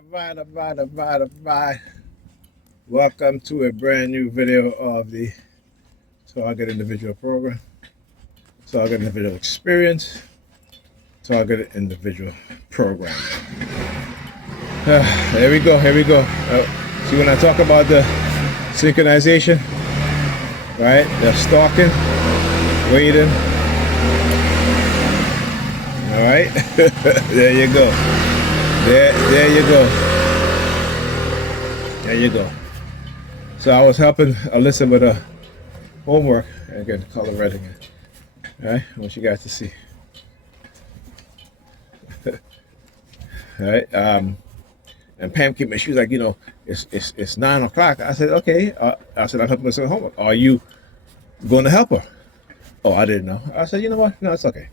All right. Welcome to a brand new video of the Target Individual Program, Target Individual Experience, Target Individual Program. Here we go. See, when I talk about the synchronization, right? They're stalking, waiting. All right, there you go. There you go. So I was helping Alyssa with her homework. Again, color red again. All right, I want you guys to see. All right. And Pam came and she was like, it's 9 o'clock. I said, okay. I said, I'm helping her with her homework. Are you going to help her? Oh, I didn't know. I said, you know what? No, it's okay.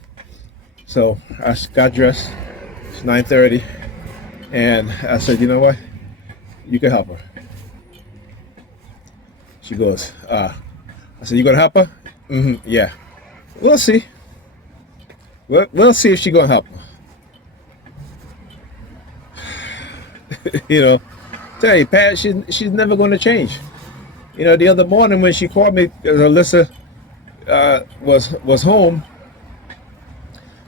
So I got dressed. It's 9:30, and I said, you know what? You can help her. She goes, I said, you gonna help her? Yeah. We'll see. We'll see if she's gonna help her. Tell you, Pat, she's never gonna change. The other morning when she called me, Alyssa was home.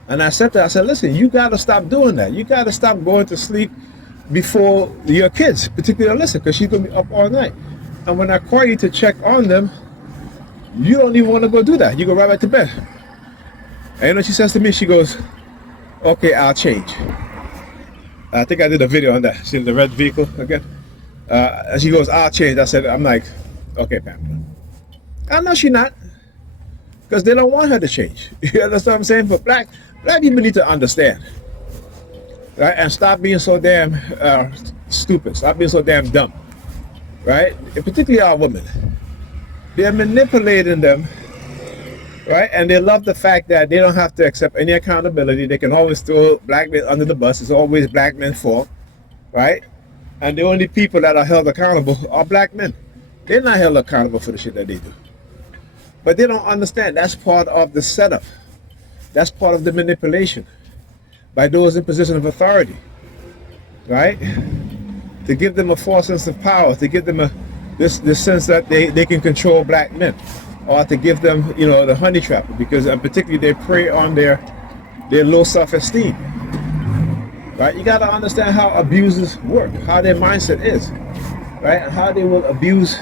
And I said to her, I said, listen, you got to stop doing that. You got to stop going to sleep before your kids, particularly Alyssa, because she's going to be up all night. And when I call you to check on them, you don't even want to go do that. You go right back to bed. And she says to me, she goes, okay, I'll change. I think I did a video on that. See the red vehicle again? And she goes, I'll change. I'm like, okay, Pamela. I know she's not. Because they don't want her to change. You understand what I'm saying? But black people need to understand, right? And stop being so damn stupid. Stop being so damn dumb, right? And particularly our women. They're manipulating them, right? And they love the fact that they don't have to accept any accountability. They can always throw black men under the bus. It's always black men's fault, right? And the only people that are held accountable are black men. They're not held accountable for the shit that they do. But they don't understand that's part of the setup. That's part of the manipulation by those in position of authority, right? To give them a false sense of power, to give them this sense that they can control black men, or to give them, the honey trap, because particularly they prey on their low self-esteem, right? You got to understand how abusers work, how their mindset is, right? And how they will abuse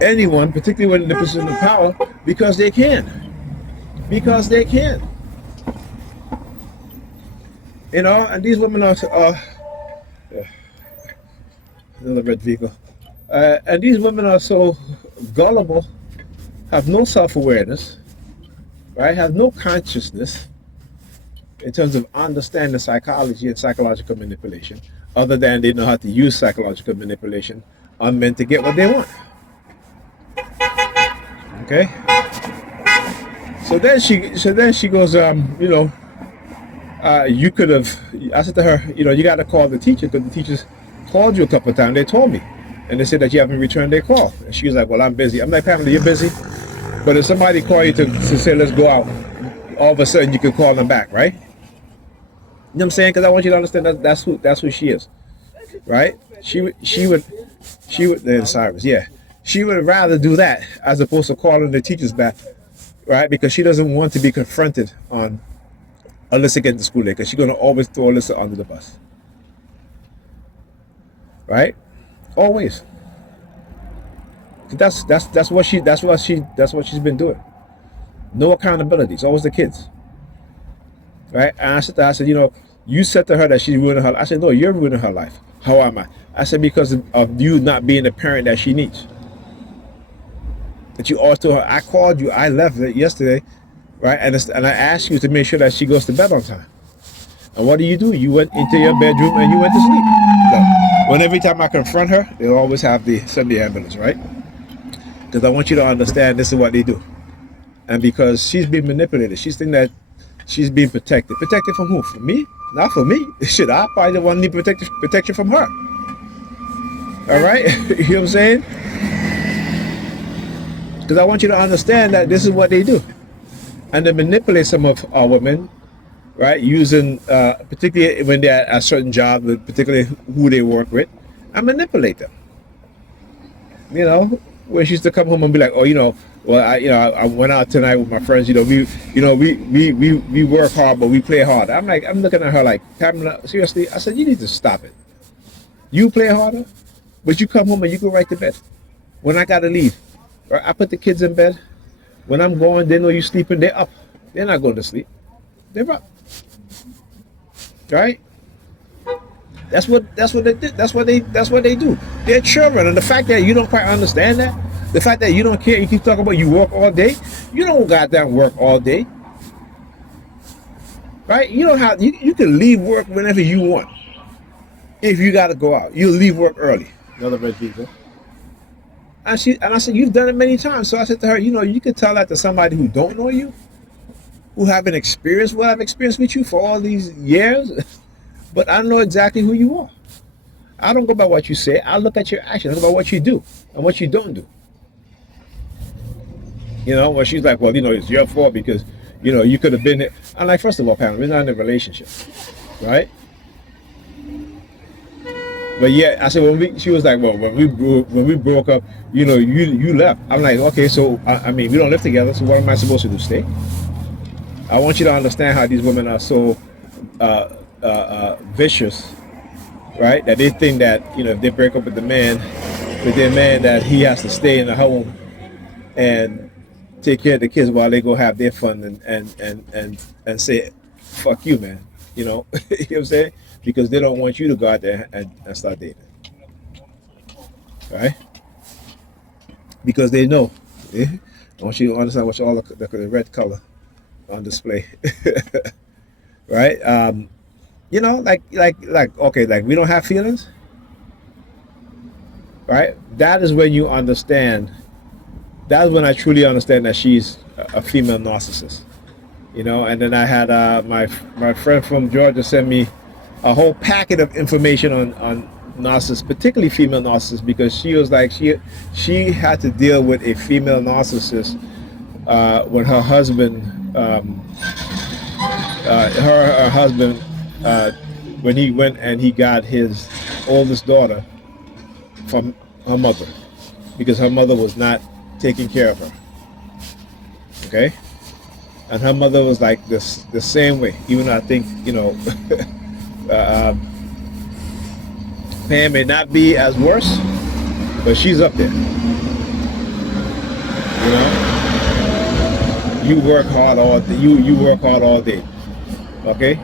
anyone, particularly when in the position of power, because they can. And these women are another red vehicle. And these women are so gullible, have no self-awareness, right? Have no consciousness in terms of understanding psychology and psychological manipulation, other than they know how to use psychological manipulation on men to get what they want. Okay. So then she goes, you could have. I said to her, you got to call the teacher, because the teachers called you a couple of times. They told me, and they said that you haven't returned their call. And she was like, well, I'm busy. I'm like, Pamela, you're busy. But if somebody call you to say let's go out, all of a sudden you can call them back, right? You know what I'm saying? Because I want you to understand that's who she is, right? She would then Cyrus, yeah. She would rather do that as opposed to calling the teachers back, right? Because she doesn't want to be confronted on Alyssa getting to school late, because she's going to always throw Alyssa under the bus, right? Always. That's what she's been doing. No accountability. It's always the kids, right? And I said, you said to her that she's ruining her life. I said, no, you're ruining her life. How am I? I said, because of you not being the parent that she needs. That you always told her, I called you, I left yesterday, right? And I asked you to make sure that she goes to bed on time. And what do? You went into your bedroom and you went to sleep. So, every time I confront her, they'll always send the ambulance, right? Because I want you to understand this is what they do. And because she's being manipulated, she's thinking that she's being protected. Protected from who? From me? Not from me. Shit, I probably the one need protection from her. All right? You know what I'm saying? Because I want you to understand that this is what they do. And they manipulate some of our women right? Using, particularly when they're at a certain job, particularly who they work with, and manipulate them. You know, when she used to come home and be like, oh, well, I went out tonight with my friends. We work hard, but we play hard. I'm looking at her like, Pamela, seriously? I said, you need to stop it. You play harder, but you come home and you go right to bed. When I gotta leave, right, I put the kids in bed. When I'm going, they know you sleeping. They're up. They're not going to sleep. They're up. Right? That's what they do. They're children, and the fact that you don't quite understand that, the fact that you don't care, you keep talking about you work all day. You don't goddamn work all day, right? You don't have. You can leave work whenever you want. If you got to go out, you leave work early. Another red people. And I said, you've done it many times. So I said to her, you can tell that to somebody who don't know you, who haven't experienced what I've experienced with you for all these years, but I know exactly who you are. I don't go by what you say. I look at your actions. I go by what you do and what you don't do. Well, she's like, well, it's your fault because, you could have been there. I'm like, first of all, Pam, we're not in a relationship, right? But yeah, I said, she was like, well, when we broke up, you left. I'm like, okay, so, I mean, we don't live together, so what am I supposed to do, stay? I want you to understand how these women are so vicious, right? That they think that, if they break up with their man, that he has to stay in the home and take care of the kids while they go have their fun and say, fuck you, man. You know what I'm saying? Because they don't want you to go out there and start dating. Right? Because they know. I want you to understand what's all the red color on display. Right? Like we don't have feelings. Right? That is when you understand. That's when I truly understand that she's a female narcissist. And then I had my friend from Georgia send me a whole packet of information on narcissists, particularly female narcissists, because she was like she had to deal with a female narcissist when her husband her husband when he went and he got his oldest daughter from her mother because her mother was not taking care of her. Okay. And her mother was like this the same way. Even though I think, Pam may not be as worse, but she's up there. You work hard all day. You work hard all day. Okay?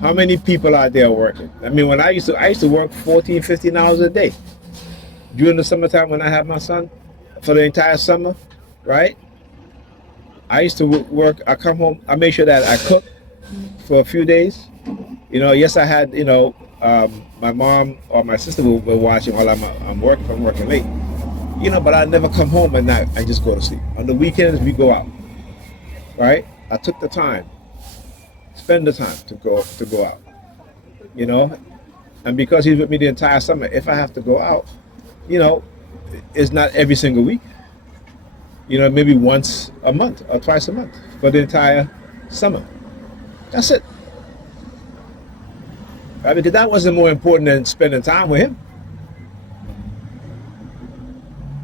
How many people out there working? I mean, when I used to work 14, 15 hours a day. During the summertime when I had my son, for the entire summer, right? I used to work. I come home. I make sure that I cook for a few days. Yes, I had. My mom or my sister were watching while I'm working. If I'm working late. But I never come home at night. I just go to sleep. On the weekends we go out. Right? I took the time, spend the time to go out. And because he's with me the entire summer, if I have to go out, it's not every single week. Maybe once a month or twice a month for the entire summer. That's it. Right? Because that wasn't more important than spending time with him.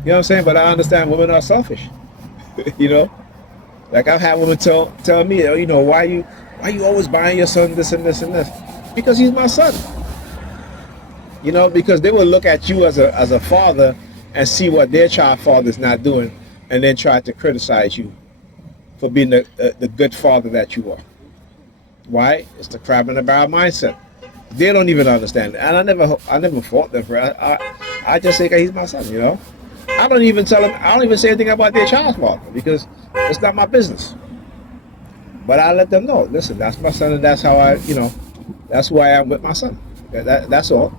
You know what I'm saying? But I understand women are selfish. Like I've had women tell me, why you always buying your son this and this and this? Because he's my son. Because they will look at you as a father and see what their child father's not doing, and then try to criticize you for being the good father that you are. Why? It's the crab in the barrel mindset. They don't even understand it. And I never fault them for it. I just say he's my son, I don't even tell them, I don't even say anything about their child's father because it's not my business. But I let them know, listen, that's my son and that's how that's who I am with my son. That's all.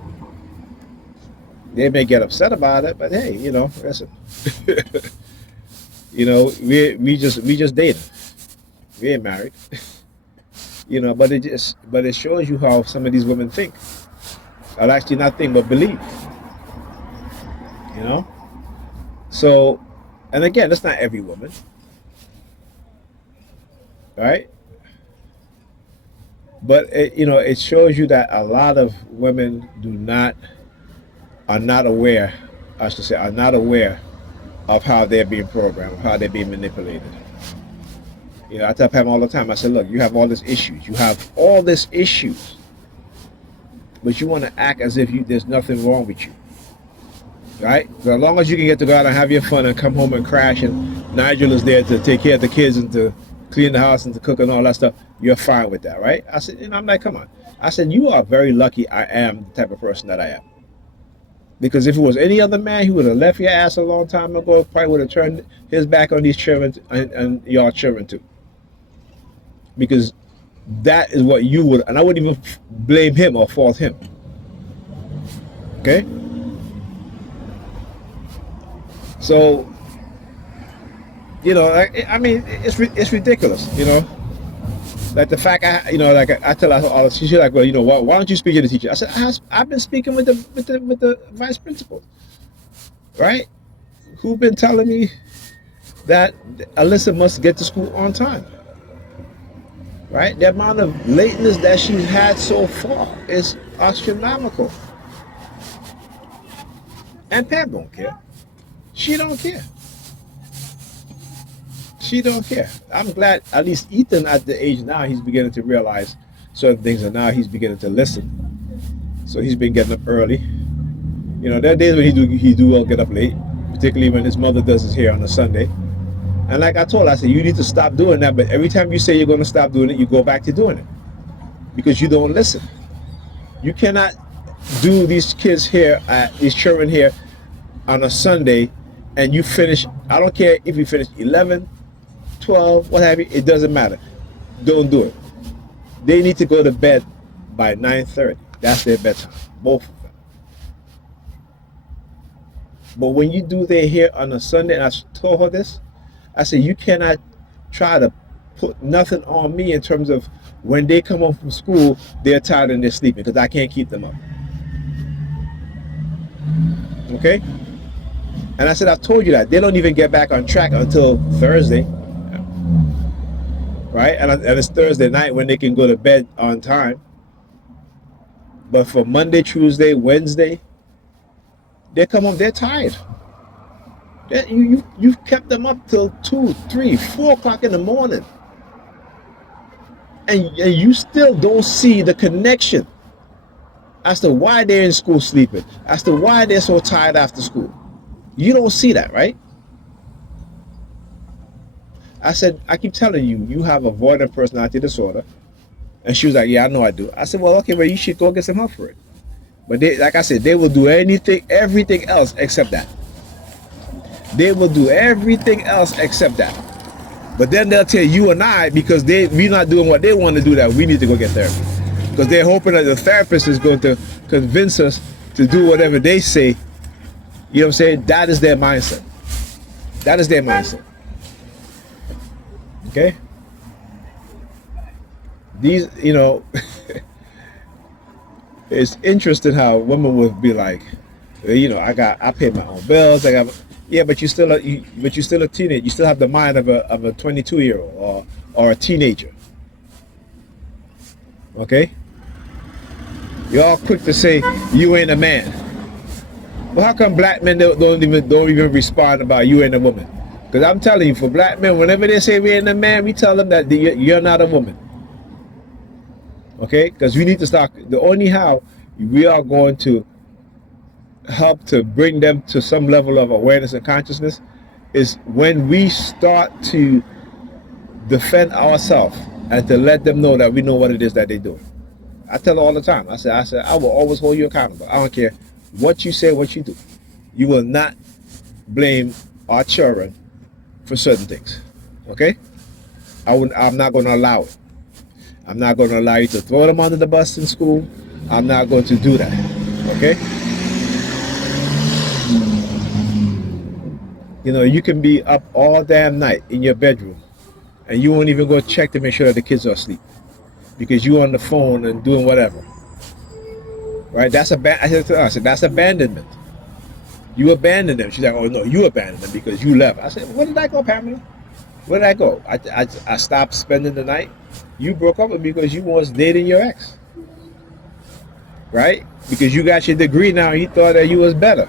They may get upset about it, but hey, listen. We just dating. We ain't married. But it shows you how some of these women think. Or actually not think, but believe. So, and again, that's not every woman. Right? But it shows you that a lot of women are not aware, I should say, are not aware of how they're being programmed, how they're being manipulated. I tell Pam all the time. I said, look, you have all these issues. You have all these issues, but you want to act as if there's nothing wrong with you, right? So as long as you can get to go out and have your fun and come home and crash, and Nigel is there to take care of the kids and to clean the house and to cook and all that stuff, you're fine with that, right? I said, I'm like, come on. I said, you are very lucky I am the type of person that I am. Because if it was any other man, he would have left your ass a long time ago. Probably would have turned his back on these children and y'all children too. Because that is what you would, and I wouldn't even blame him or fault him. Okay? So, I mean, it's ridiculous, Like the fact I tell her, she's like, well, why don't you speak to the teacher? I said, I've been speaking with the vice principal, right? Who've been telling me that Alyssa must get to school on time, right? The amount of lateness that she's had so far is astronomical, and Pam don't care. She don't care. She don't care. I'm glad at least Ethan at the age now, he's beginning to realize certain things, and now he's beginning to listen. So he's been getting up early. There are days when he do get up late, particularly when his mother does his hair on a Sunday. And like I told her, I said, you need to stop doing that, but every time you say you're going to stop doing it, you go back to doing it because you don't listen. You cannot do these kids here, these children here on a Sunday, and you finish, I don't care if you finish 11, 12, what have you, it doesn't matter. Don't do it. They need to go to bed by 9:30. That's their bedtime, both of them. But when you do their hair on a Sunday, and I told her this, I said, you cannot try to put nothing on me in terms of when they come home from school, they're tired and they're sleeping because I can't keep them up. Okay? And I said, I've told you that. They don't even get back on track until Thursday. Right? And it's Thursday night when they can go to bed on time. But for Monday, Tuesday, Wednesday, they come home, they're tired. You've kept them up till 2, 3, 4 o'clock in the morning. And you still don't see the connection as to why they're in school sleeping, as to why they're so tired after school. You don't see that, right? I said, I keep telling you, you have avoidant personality disorder. And she was like, yeah, I know I do. I said, well, okay, well, you should go get some help for it. But they, like I said, they will do everything else except that. They will do everything else except that. But then they'll tell you and I, because we're not doing what they want to do, that we need to go get therapy. Because they're hoping that the therapist is going to convince us to do whatever they say. You know what I'm saying? That is their mindset. That is their mindset. Okay? These, it's interesting how women would be like, I pay my own bills. Yeah, but you're still a teenager. You still have the mind of a 22-year-old or a teenager. Okay? You're all quick to say you ain't a man. Well, how come black men don't even respond about you ain't a woman? Because I'm telling you, for black men, whenever they say we ain't a man, we tell them that you're not a woman. Okay? Because we need to start. The only how we are going to help to bring them to some level of awareness and consciousness is when we start to defend ourselves and to let them know that we know what it is that they're doing. I tell them all the time. I said, I will always hold you accountable. I don't care what you say, what you do. You will not blame our children for certain things. Okay? I'm not going to allow it. I'm not going to allow you to throw them under the bus in school. I'm not going to do that. Okay? You can be up all damn night in your bedroom and you won't even go check to make sure that the kids are asleep because you're on the phone and doing whatever. Right? I said, that's abandonment. You abandoned them. She's like, oh no, you abandoned them because you left. I said, where did I go, Pamela? Where did I go? I stopped spending the night. You broke up with me because you was dating your ex, right? Because you got your degree now, and you thought that you was better.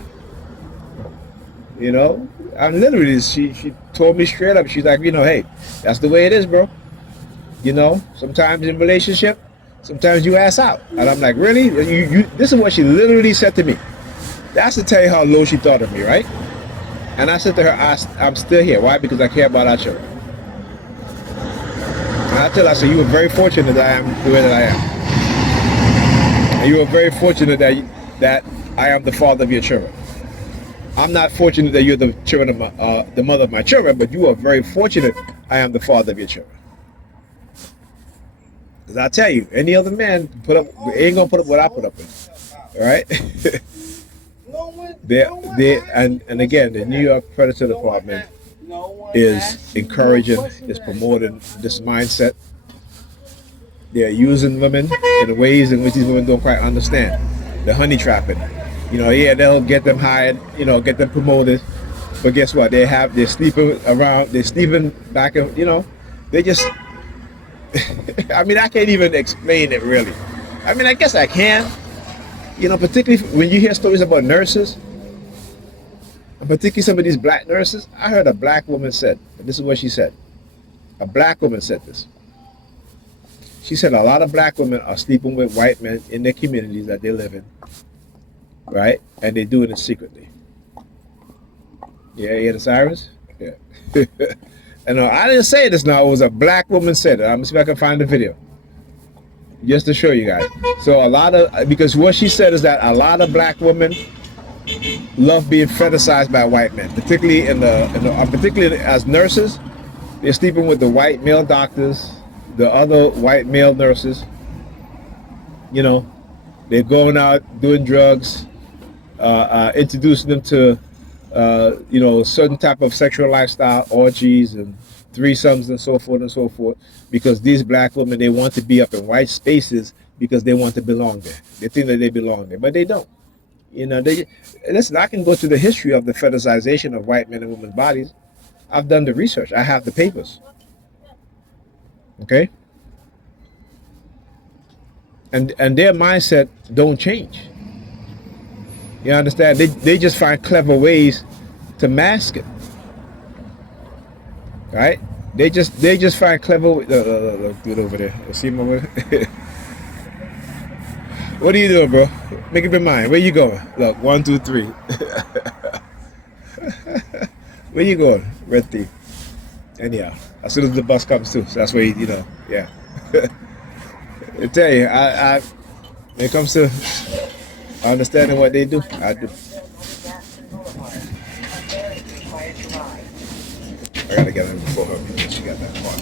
You know, I'm literally. She told me straight up. She's like, hey, that's the way it is, bro. Sometimes in relationship, sometimes you ass out, and I'm like, really? You This is what she literally said to me. That's to tell you how low she thought of me, right? And I said to her, I'm still here. Why? Because I care about our children. And I tell her, I said, you were very fortunate that I am the way that I am. And you are very fortunate that I am the father of your children. I'm not fortunate that you're the children of the mother of my children, but you are very fortunate I am the father of your children. Because I tell you, any other man ain't gonna put up what I put up with. All right? And again, the New York Predator Department is encouraging, is promoting this mindset. They're using women in ways in which these women don't quite understand. The honey trapping. They'll get them hired, get them promoted. But guess what? They're sleeping around, they're sleeping back, they just, I mean, I can't even explain it really. I mean, I guess I can. Particularly when you hear stories about nurses, and particularly some of these black nurses. I heard a black woman said, and this is what she said. A black woman said this. She said a lot of black women are sleeping with white men in their communities that they live in, right? And they're doing it secretly. Yeah, you hear the sirens? Yeah. And I didn't say this now. It was a black woman said it. I'm going to see if I can find the video. Just to show you guys. So because what she said is that a lot of black women love being fetishized by white men, particularly particularly as nurses. They're sleeping with the white male doctors, the other white male nurses. They're going out doing drugs, introducing them to certain type of sexual lifestyle, orgies and threesomes and so forth, because these black women, they want to be up in white spaces because they want to belong there. They think that they belong there, but they don't. Listen, I can go to the history of the fetishization of white men and women's bodies. I've done the research. I have the papers. Okay? And their mindset don't change. You understand? They just find clever ways to mask it. Right? They just find clever. Look, do it over there. See him over there. What are you doing, bro? Make up your mind. Where you going? Look, 1, 2, 3. Where you going? Red thief. Anyhow, as soon as the bus comes too, so that's where yeah. I tell you, I when it comes to understanding what they do, I do. I gotta get her before her because she got that part.